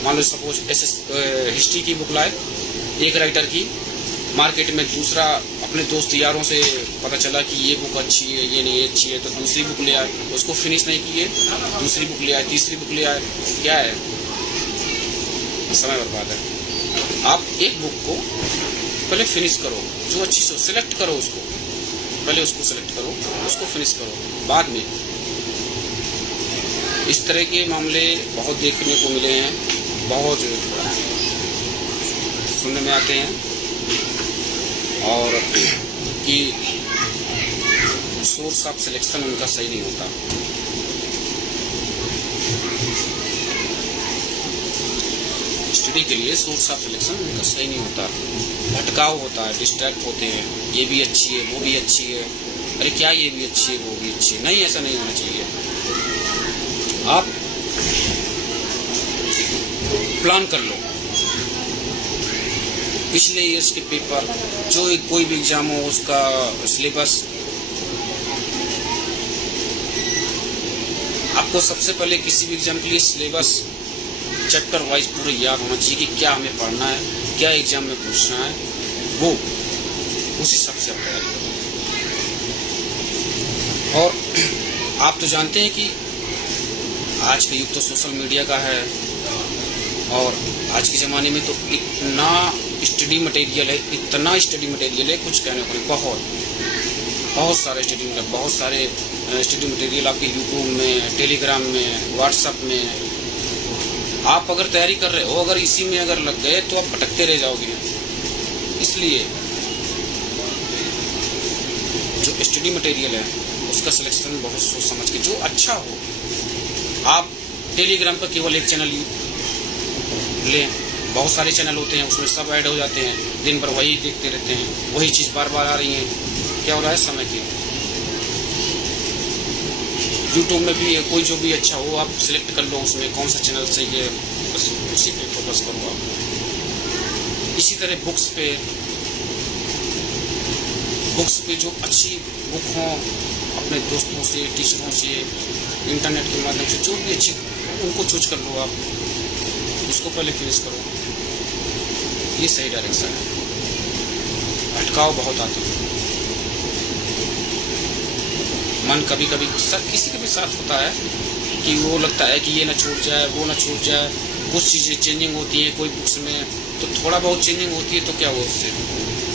मान लो सपोज हिस्ट्री की बुक लाए एक राइटर की, मार्केट में दूसरा अपने दोस्त यारों से पता चला कि ये बुक अच्छी है, ये नहीं अच्छी है, तो दूसरी बुक ले आए, उसको फिनिश नहीं किए, दूसरी बुक ले आए, तीसरी बुक ले आए। क्या है? समय बर्बाद है। आप एक बुक को पहले फिनिश करो, जो अच्छी से सिलेक्ट करो, उसको पहले उसको सिलेक्ट करो, उसको फिनिश करो, बाद में। इस तरह के मामले बहुत देखने को मिले हैं, बहुत सुनने में आते हैं, और कि सोर्स ऑफ सिलेक्शन उनका सही नहीं होता। स्टडी के लिए सोर्स ऑफ सिलेक्शन उनका सही नहीं होता, भटकाव होता है, डिस्ट्रैक्ट होते हैं, ये भी अच्छी है, वो भी अच्छी है, अरे क्या ये भी अच्छी है, वो भी अच्छी है। नहीं, ऐसा नहीं होना चाहिए। आप प्लान कर लो, पिछले ईयर्स के पेपर, जो कोई भी एग्जाम हो उसका सिलेबस। आपको सबसे पहले किसी भी एग्जाम के लिए सिलेबस चैप्टर वाइज पूरा याद होना चाहिए कि क्या हमें पढ़ना है, क्या एग्जाम में पूछना है, वो उसी हिसाब से आप तैयारी करें। और आप तो जानते हैं कि आज का युग तो सोशल मीडिया का है, और आज के ज़माने में तो इतना स्टडी मटेरियल है, इतना स्टडी मटेरियल है, कुछ कहने को नहीं। बहुत सारे स्टडी मटेरियल, बहुत सारे स्टडी मटेरियल आपके यूट्यूब में, टेलीग्राम में, व्हाट्सएप में। आप अगर तैयारी कर रहे हो, अगर इसी में अगर लग गए तो आप भटकते रह जाओगे। इसलिए जो स्टडी मटेरियल है उसका सिलेक्शन बहुत सोच समझ के, जो अच्छा हो। आप टेलीग्राम पर केवल एक चैनल लें, बहुत सारे चैनल होते हैं, उसमें सब ऐड हो जाते हैं, दिन भर वही देखते रहते हैं, वही चीज़ बार बार आ रही है। क्या हो रहा है? समय की। यूट्यूब में भी कोई जो भी अच्छा हो आप सिलेक्ट कर लो, उसमें कौन सा चैनल सही है, बस उसी पे फोकस करो आप। इसी तरह बुक्स पे जो अच्छी बुक हों, अपने दोस्तों से, टीचरों से, इंटरनेट के माध्यम से जो भी अच्छी, उनको चूज कर लो आप, उसको पहले फिनिश करो। ये सही डायरेक्शन है। भटकाव बहुत आते हैं, मन कभी कभी किसी के भी साथ होता है कि वो लगता है कि ये ना छूट जाए, वो ना छूट जाए। कुछ चीज़ें चेंजिंग होती है कोई बुक्स में, तो थोड़ा बहुत चेंजिंग होती है, तो क्या वो उससे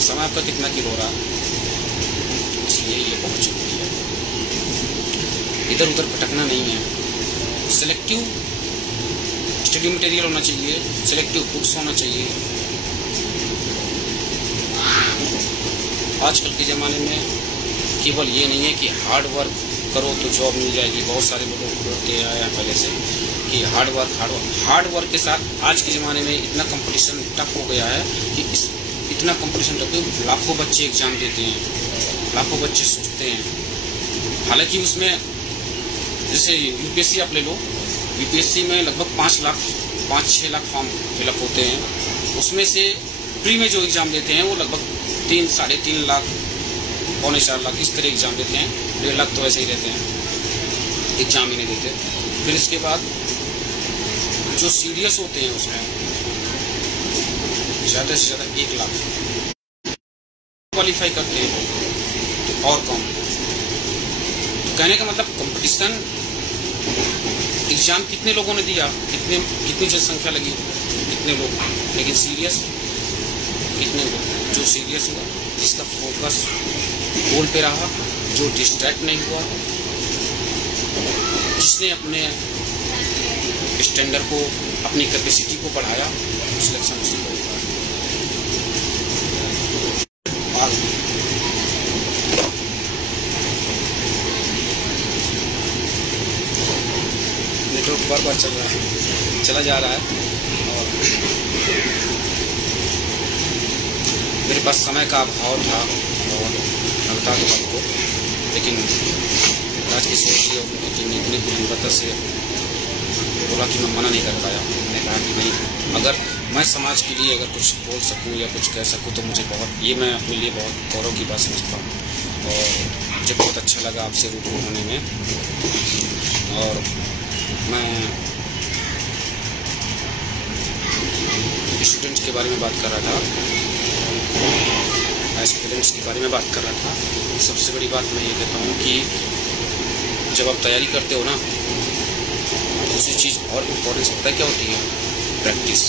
समय आपका कितना किल हो रहा है। इसलिए ये बहुत जरूरी है, इधर उधर भटकना नहीं है। सिलेक्टिव स्टडी मटेरियल होना चाहिए, सिलेक्टिव बुक्स होना चाहिए। आजकल के ज़माने में केवल ये नहीं है कि हार्ड वर्क करो तो जॉब मिल जाएगी। बहुत सारे लोग बोलते आए हैं पहले से कि हार्ड वर्क के साथ आज के ज़माने में इतना कंपटीशन टफ हो गया है कि इतना कंपटीशन टफ है, लाखों बच्चे एग्ज़ाम देते हैं, लाखों बच्चे सोचते हैं। हालांकि उसमें जैसे यूपीएससी आप ले लो, यूपीएससी में लगभग 5-6 लाख फॉर्म फिलअप होते हैं। उसमें से प्री में जो एग्ज़ाम देते हैं वो लगभग 3-3.5 लाख, 3.25-4 लाख इस तरह एग्ज़ाम देते हैं। 1.5 लाख तो ऐसे ही रहते हैं, एग्ज़ाम ही नहीं देते। फिर इसके बाद जो सीरियस होते हैं उसमें ज़्यादा से ज़्यादा 1 लाख क्वालिफाई करते हैं, तो और कम। कहने का मतलब कंपटीशन एग्जाम कितने लोगों ने दिया, कितनी जनसंख्या लगी, कितने लोग, लेकिन सीरियस कितने लोग। जो सीरियस हुआ, जिसका फोकस गोल पे रहा, जो डिस्ट्रैक्ट नहीं हुआ, जिसने अपने स्टैंडर्ड को, अपनी कैपेसिटी को बढ़ाया, सिलेक्शन उसी को हुआ। नेटवर्क बार चल रहा है, चला जा रहा है, और मेरे पास समय का अभाव था और लगता तो आपको, लेकिन आज की सोच लिया कि इतनी विनम्रता से बोला कि मैं मना नहीं कर पाया। मैंने कहा कि नहीं, अगर मैं समाज के लिए अगर कुछ बोल सकूं या कुछ कह सकूं तो मुझे बहुत, ये मैं अपने लिए बहुत गौरव की बात समझता हूँ। और मुझे बहुत अच्छा लगा आपसे रूबरू होने में। और मैं स्टूडेंट्स के बारे में बात कर रहा था, एस्पिरेंट्स के बारे में बात कर रहा था। सबसे बड़ी बात मैं ये कहता हूँ कि जब आप तैयारी करते हो ना, दूसरी चीज़ और इम्पोर्टेंस पता है क्या होती है? प्रैक्टिस।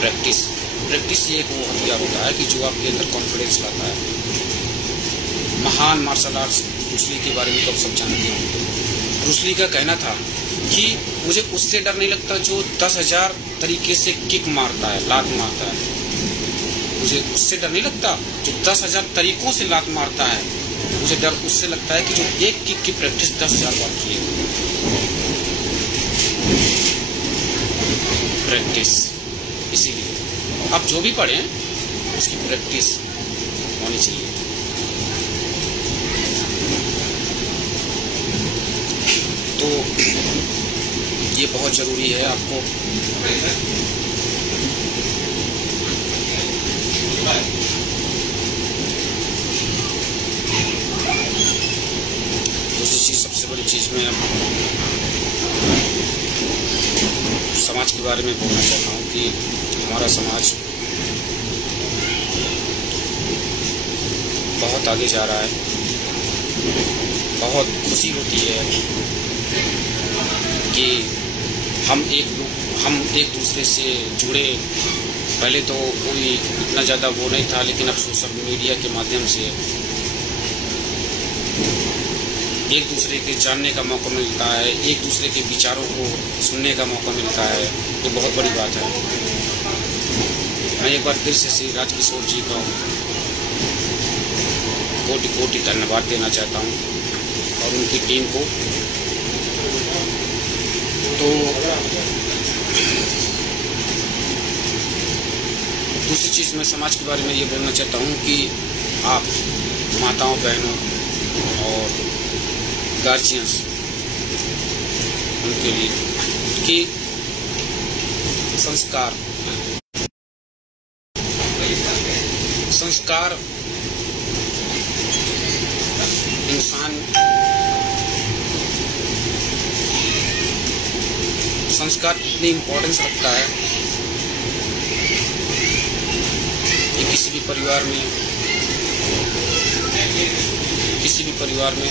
प्रैक्टिस प्रैक्टिस ये एक वो हथियार होता है कि जो आपके अंदर कॉन्फिडेंस लाता है। महान मार्शल आर्ट्स ब्रूस ली के बारे में तो आप सब जानते हो। ब्रूस ली का कहना था कि मुझे उससे डर नहीं लगता जो 10,000 तरीके से किक मारता है, लात मारता है। मुझे उससे डर नहीं लगता जो 10,000 तरीकों से लात मारता है। मुझे डर उससे लगता है कि जो एक किक की प्रैक्टिस 10,000 बार किए। प्रैक्टिस, इसीलिए आप जो भी पढ़ें उसकी प्रैक्टिस होनी चाहिए। तो ये बहुत ज़रूरी है आपको। दूसरी चीज़, सबसे बड़ी चीज़ में समाज के बारे में बोलना चाहता हूँ कि हमारा समाज बहुत आगे जा रहा है। बहुत खुशी होती है कि हम एक दूसरे से जुड़े। पहले तो कोई इतना ज़्यादा वो नहीं था, लेकिन अब सोशल मीडिया के माध्यम से एक दूसरे के जानने का मौका मिलता है, एक दूसरे के विचारों को सुनने का मौका मिलता है। ये बहुत बड़ी बात है। मैं एक बार फिर से श्री राजकिशोर जी का कोटि कोटि धन्यवाद देना चाहता हूँ और उनकी टीम को। तो दूसरी चीज़ मैं समाज के बारे में ये बोलना चाहता हूँ कि आप माताओं, बहनों और गार्जियंस, उनके लिए कि संस्कार संस्कार इतनी इम्पोर्टेंस रखता है कि किसी भी परिवार में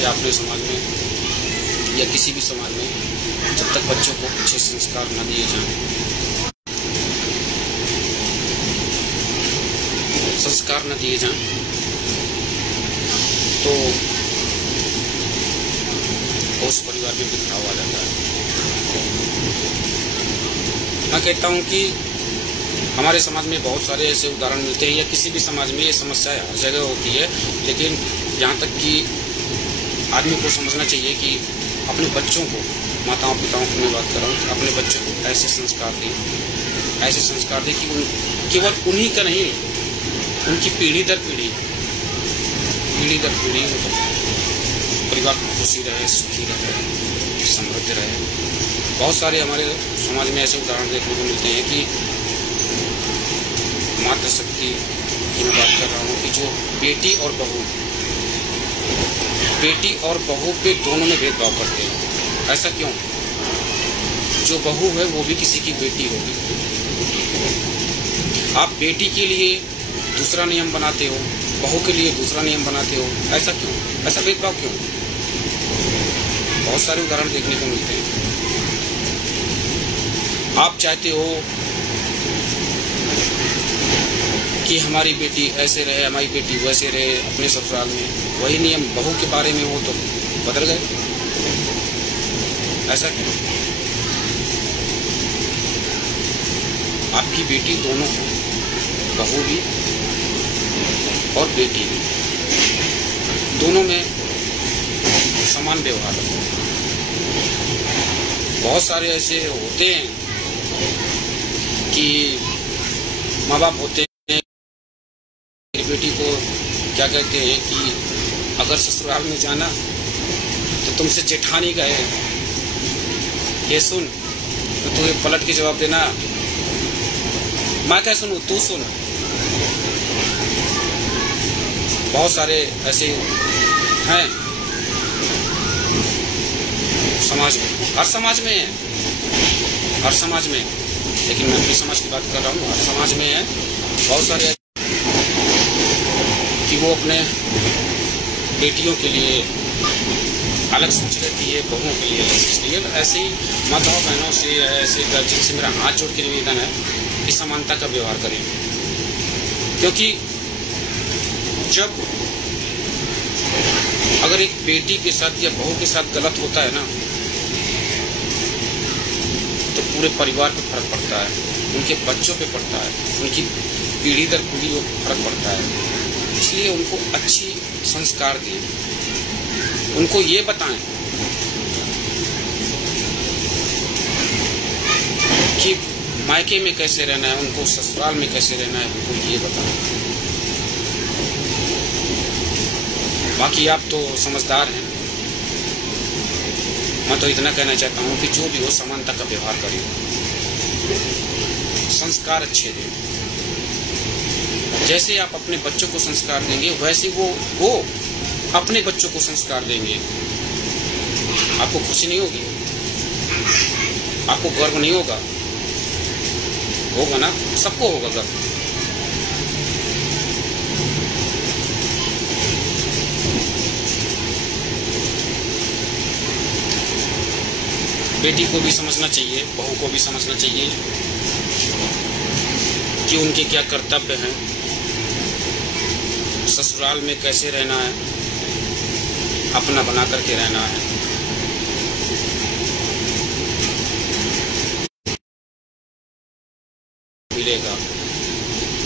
या अपने समाज में या किसी भी समाज में जब तक बच्चों को अच्छे संस्कार न दिए जाएं, तो उस परिवार में बिखराव आ जाता है। मैं कहता हूँ कि हमारे समाज में बहुत सारे ऐसे उदाहरण मिलते हैं, या किसी भी समाज में ये समस्या हर जगह होती है। लेकिन यहाँ तक कि आदमी को समझना चाहिए कि अपने बच्चों को, माताओं पिताओं की मैं बात कर रहा हूँ, अपने बच्चों को ऐसे संस्कार दें कि केवल उन्हीं का नहीं, उनकी पीढ़ी दर पीढ़ी परिवार खुशी रहे, सुखी रहे, समृद्ध रहे। बहुत सारे हमारे समाज में ऐसे उदाहरण देखने को मिलते हैं कि मातृशक्ति की मैं बात कर रहा हूँ कि जो बेटी और बहू पे दोनों में भेदभाव करते हैं। ऐसा क्यों? जो बहू है वो भी किसी की बेटी होगी। आप बेटी के लिए दूसरा नियम बनाते हो, बहू के लिए दूसरा नियम बनाते हो? ऐसा क्यों? ऐसा भेदभाव क्यों? बहुत सारे उदाहरण देखने को मिलते हैं। आप चाहते हो कि हमारी बेटी ऐसे रहे, हमारी बेटी वैसे रहे अपने ससुराल में, वही नियम बहू के बारे में हो तो बदल गए। ऐसा क्यों? आपकी बेटी दोनों हो, बहू भी और बेटी भी, दोनों में समान व्यवहार रखो। बहुत सारे ऐसे होते हैं कि माँ बाप होते हैं, बेटी को क्या कहते हैं कि अगर ससुराल में जाना तो तुमसे जेठानी गए, ये सुन तो तू पलट के जवाब देना, मैं क्या सुनूं, तू सुन। बहुत सारे ऐसे हैं समाज में, हर समाज में है, हर समाज में, लेकिन मैं अपने समाज की बात कर रहा हूँ। हर समाज में है बहुत सारे कि वो अपने बेटियों के लिए अलग सोच लेती है, बहुओं के लिए अलग सोच रही है। ऐसे ही माताओं बहनों से, ऐसे गार्जियन से मेरा हाथ जोड़ के निवेदन है कि समानता का व्यवहार करें, क्योंकि जब अगर एक बेटी के साथ या बहू के साथ गलत होता है ना, तो पूरे परिवार पे फर्क पड़ता है, उनके बच्चों पे पड़ता है, उनकी पीढ़ी दर पीढ़ी फर्क पड़ता है। इसलिए उनको अच्छी संस्कार दें, उनको ये बताएं कि मायके में कैसे रहना है, उनको ससुराल में कैसे रहना है, उनको ये बताएं। बाकी आप तो समझदार हैं, मैं तो इतना कहना चाहता हूँ कि जो भी हो समानता का व्यवहार करें, संस्कार अच्छे दें। जैसे आप अपने बच्चों को संस्कार देंगे वैसे वो अपने बच्चों को संस्कार देंगे। आपको खुशी नहीं होगी, आपको गर्व नहीं होगा? होगा ना, सबको होगा गर्व। बेटी को भी समझना चाहिए, बहू को भी समझना चाहिए कि उनके क्या कर्तव्य हैं, ससुराल में कैसे रहना है, अपना बना करके रहना है। मिलेगा,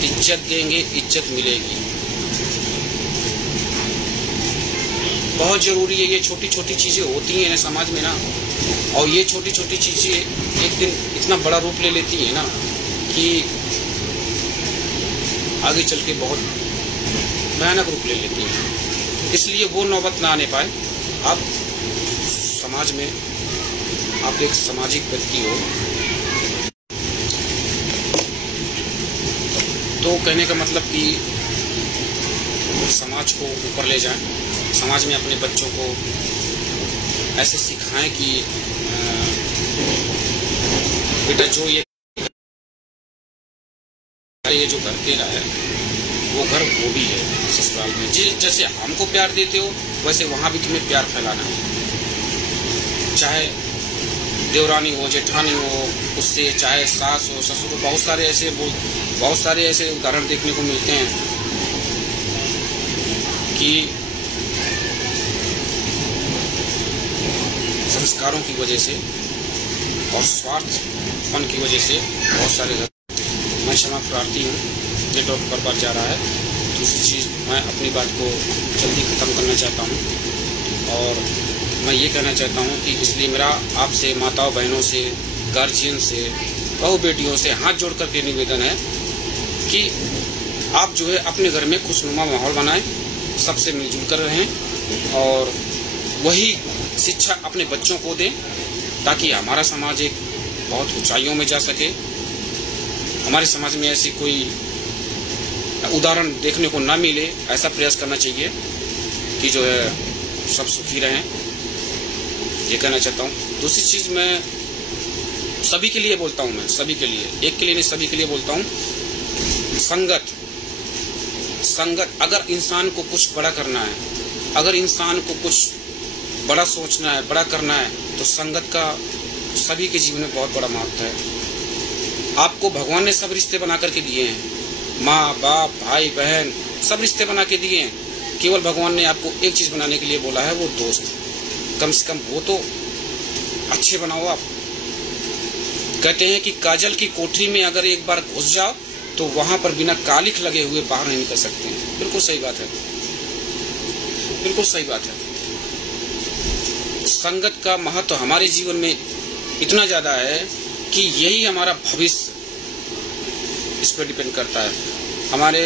इज्जत देंगे, इज्जत मिलेगी। बहुत जरूरी है। ये छोटी छोटी चीजें होती हैं समाज में ना, और ये छोटी छोटी चीजें एक दिन इतना बड़ा रूप ले लेती है ना कि आगे चल के बहुत भयानक रूप ले लेती हैं। इसलिए वो नौबत ना आने पाए। आप समाज में, आप एक सामाजिक व्यक्ति हो, तो कहने का मतलब कि समाज को ऊपर ले जाएं, समाज में अपने बच्चों को ऐसे सिखाएं कि बेटा जो ये जो घर तेरा है वो घर वो भी है ससुराल में। जैसे हमको प्यार देते हो वैसे वहां भी तुम्हें प्यार फैलाना है। चाहे देवरानी हो, जेठानी हो, उससे चाहे सास हो, ससुर हो, बहुत सारे ऐसे उदाहरण देखने को मिलते हैं कि संस्कारों की वजह से और स्वार्थपन की वजह से बहुत सारे। मैं क्षमा प्रार्थी हूँ, नेटवर्क बर्बाद जा रहा है। दूसरी चीज़, मैं अपनी बात को जल्दी ख़त्म करना चाहता हूँ और मैं ये कहना चाहता हूँ कि इसलिए मेरा आपसे, माताओं बहनों से, गार्जियन से, बहू बेटियों से हाथ जोड़ करके निवेदन है कि आप जो है अपने घर में खुशनुमा माहौल बनाएं, सबसे मिलजुल कर रहें और वही शिक्षा अपने बच्चों को दें ताकि हमारा समाज एक बहुत ऊंचाइयों में जा सके। हमारे समाज में ऐसी कोई उदाहरण देखने को ना मिले, ऐसा प्रयास करना चाहिए कि जो है सब सुखी रहें, ये कहना चाहता हूँ। दूसरी चीज़ मैं सभी के लिए बोलता हूँ, मैं सभी के लिए, एक के लिए नहीं सभी के लिए बोलता हूँ, संगत, अगर इंसान को कुछ बड़ा करना है, अगर इंसान को कुछ बड़ा सोचना है, बड़ा करना है, तो संगत का सभी के जीवन में बहुत बड़ा महत्व है। आपको भगवान ने सब रिश्ते बना करके दिए हैं, माँ बाप भाई बहन सब रिश्ते बना के दिए हैं। केवल भगवान ने आपको एक चीज बनाने के लिए बोला है, वो दोस्त। कम से कम वो तो अच्छे बनाओ आप। कहते हैं कि काजल की कोठरी में अगर एक बार घुस जाओ तो वहां पर बिना कालिख लगे हुए बाहर नहीं निकल सकते हैं। बिल्कुल सही बात है, बिल्कुल सही बात है। संगत का महत्व हमारे जीवन में इतना ज्यादा है कि यही हमारा भविष्य इस पर डिपेंड करता है। हमारे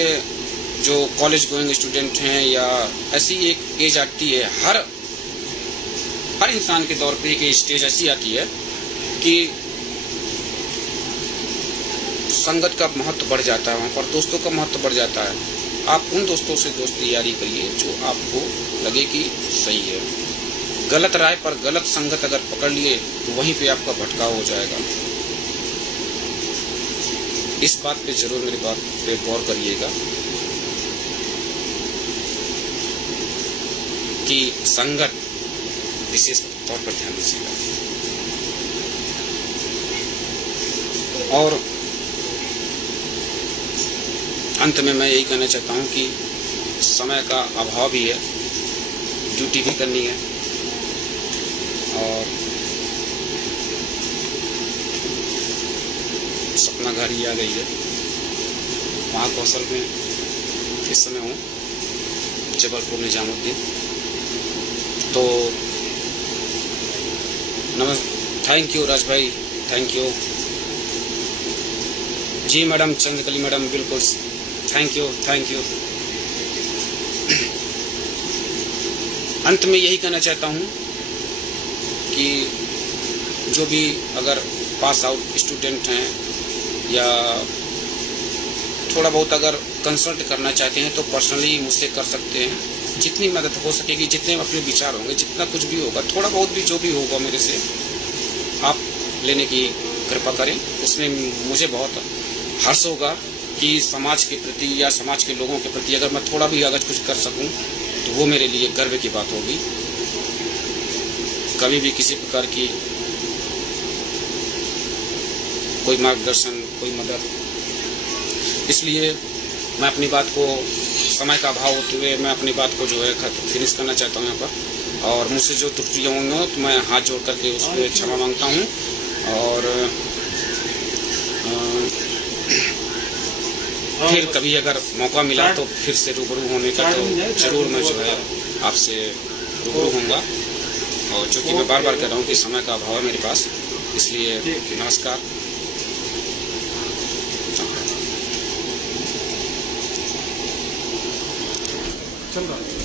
जो कॉलेज गोइंग स्टूडेंट हैं या ऐसी एक एज आती है, हर इंसान के दौर पे एक स्टेज ऐसी आती है कि संगत का महत्व बढ़ जाता है, वहाँ पर दोस्तों का महत्व बढ़ जाता है। आप उन दोस्तों से दोस्ती यारी करिए जो आपको लगे कि सही है। गलत राय पर गलत संगत अगर पकड़ लिए तो वहीं पे आपका भटकाव हो जाएगा। इस बात पे जरूर मेरी बात पे गौर करिएगा कि संगत विशेष तौर पर ध्यान दीजिएगा। और अंत में मैं यही कहना चाहता हूं कि समय का अभाव भी है, ड्यूटी भी करनी है, और सपना घड़ी आ गई है। वहाँ कौशल में इस समय हूँ, जबलपुर निजामुद्दीन। तो थैंक यू राज भाई, थैंक यू जी। मैडम चंद्रकली मैडम, बिल्कुल थैंक यू, थैंक यू। अंत में यही कहना चाहता हूँ कि जो भी अगर पास आउट स्टूडेंट हैं या थोड़ा बहुत अगर कंसल्ट करना चाहते हैं तो पर्सनली मुझसे कर सकते हैं। जितनी मदद हो सकेगी, जितने अपने विचार होंगे, जितना कुछ भी होगा, थोड़ा बहुत भी जो भी होगा मेरे से आप लेने की कृपा करें। उसमें मुझे बहुत हर्ष होगा कि समाज के प्रति या समाज के लोगों के प्रति अगर मैं थोड़ा भी अगर कुछ कर सकूं तो वो मेरे लिए गर्व की बात होगी। कभी भी किसी प्रकार की कोई मार्गदर्शन, कोई मदद, इसलिए मैं अपनी बात को, समय का अभाव होते हुए मैं अपनी बात को जो है फिनिश करना चाहता हूँ यहाँ पर। और मुझसे जो त्रुटियाँ होंगी तो मैं हाथ जोड़ करके उसमें क्षमा मांगता हूँ। और फिर कभी अगर मौका मिला तो फिर से रूबरू होने का तो जरूर मैं जो है आपसे रूबरू होऊंगा। और चूँकि मैं बार बार कह रहा हूँ कि समय का अभाव है मेरे पास, इसलिए नमस्कार। चल रहा है।